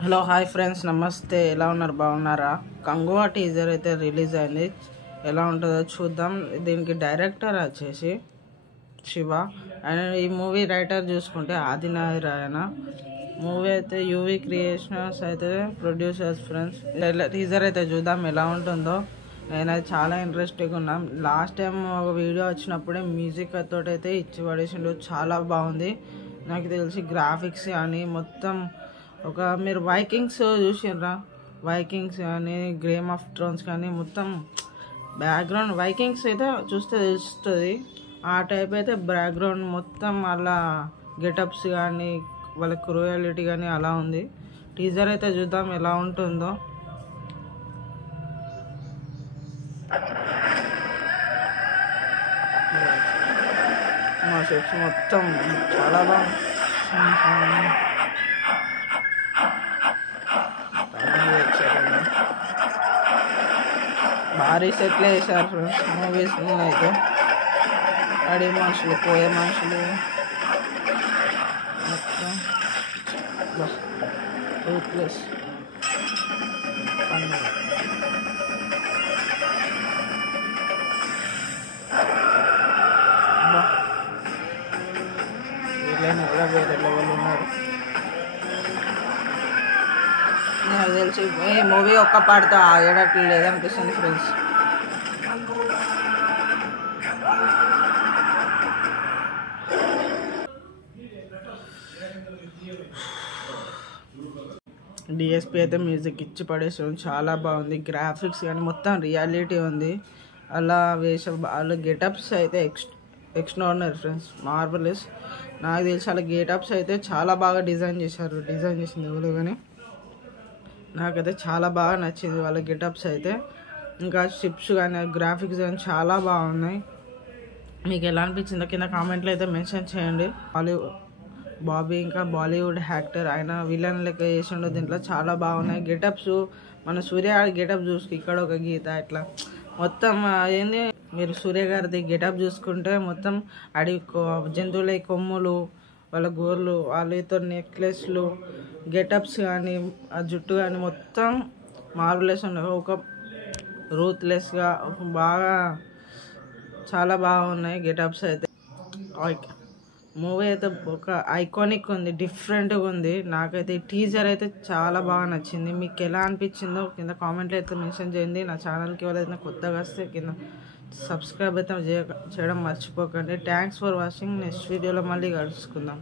Hello hi friends, నమస్తే. ఎలా ఉన్నారు? బాగున్నారా? కంగువా టీజర్ అయితే రిలీజ్ అయింది. ఎలా ఉంటుందో చూద్దాం. దీనికి డైరెక్టర్ వచ్చేసి శివ అండ్ ఈ మూవీ రైటర్ చూసుకుంటే ఆదినారాయణ. మూవీ అయితే యూవీ క్రియేషన్స్ అయితే ప్రొడ్యూసర్స్. ఫ్రెండ్స్ టీజర్ అయితే చూద్దాం ఎలా ఉంటుందో. నేనైతే చాలా ఇంట్రెస్టింగ్ ఉన్నాం. లాస్ట్ టైం ఒక వీడియో వచ్చినప్పుడే మ్యూజిక్ తోటైతే ఇచ్చి పడేసిండు. చాలా బాగుంది. నాకు తెలిసి గ్రాఫిక్స్ కానీ మొత్తం మీరు వైకింగ్స్ చూసిర్రా? వైకింగ్స్ కానీ గేమ్ ఆఫ్ థ్రోన్స్ కానీ మొత్తం బ్యాక్గ్రౌండ్ వైకింగ్స్ అయితే చూస్తే తెలుస్తుంది. ఆ టైప్ అయితే బ్యాక్గ్రౌండ్ మొత్తం అలా గెటప్స్ కానీ వాళ్ళ క్రూయాలిటీ కానీ అలా ఉంది. టీజర్ అయితే చూద్దాం ఎలా ఉంటుందో. మా సెట్స్ మొత్తం చాలా బాగుంది. భారీ సెట్లే వేసారు ఫ్రెండ్స్. మూవీస్ అయితే అడి మనుషులు పోయే మనుషులు మొత్తం రూత్లెస్ వీళ్ళైనా కూడా వేరే లెవెల్ ఉన్నారు. నాకు తెలిసి ఈ మూవీ ఒక్క పాటతో ఆగేటట్లు లేదనిపిస్తుంది ఫ్రెండ్స్. డిఎస్పి అయితే మ్యూజిక్ ఇచ్చి పడేసాడు. చాలా బాగుంది. గ్రాఫిక్స్ కానీ మొత్తం రియాలిటీ ఉంది. అలా వేసే వాళ్ళ గెటప్స్ అయితే ఎక్స్ట్రాడినరీ ఫ్రెండ్స్, మార్వెలస్. నాకు తెలిసి వాళ్ళ గెటప్స్ అయితే చాలా బాగా డిజైన్ చేసింది ఎవరు కానీ నాకైతే చాలా బాగా నచ్చింది వాళ్ళ గెటప్స్ అయితే. ఇంకా షిప్స్ కానీ గ్రాఫిక్స్ కానీ చాలా బాగున్నాయి. మీకు ఎలా అనిపించిందో కింద కామెంట్లో అయితే మెన్షన్ చేయండి. బాబీ ఇంకా బాలీవుడ్ యాక్టర్, ఆయన విలన్ లెక్క చేసిండు దీంట్లో. చాలా బాగున్నాయి గెటప్స్. మన సూర్య గెటప్ చూసుకు ఇక్కడ ఒక గీత ఇట్లా మొత్తం ఏంది. మీరు సూర్య గారిది గెటప్ చూసుకుంటే మొత్తం జంతువుల కొమ్ములు, వాళ్ళ గోర్లు, వాళ్ళతో నెక్లెస్లు, గెటప్స్ కానీ ఆ జుట్టు కానీ మొత్తం మార్వెలస్ ఉన్నాయి. ఒక రూత్లెస్గా బాగా చాలా బాగున్నాయి గెటప్స్ అయితే. మూవీ అయితే ఒక ఐకానిక్ ఉంది, డిఫరెంట్గా ఉంది. నాకైతే ఈ టీజర్ అయితే చాలా బాగా నచ్చింది. మీకు ఎలా అనిపించిందో కింద కామెంట్లో అయితే మెన్షన్ చేయండి. నా ఛానల్కి ఎవరైతే కొత్తగా వస్తే కింద సబ్స్క్రైబ్ అయితే చేయడం మర్చిపోకండి. Thanks for watching. నెక్స్ట్ వీడియోలో మళ్ళీ కలుసుకుందాం.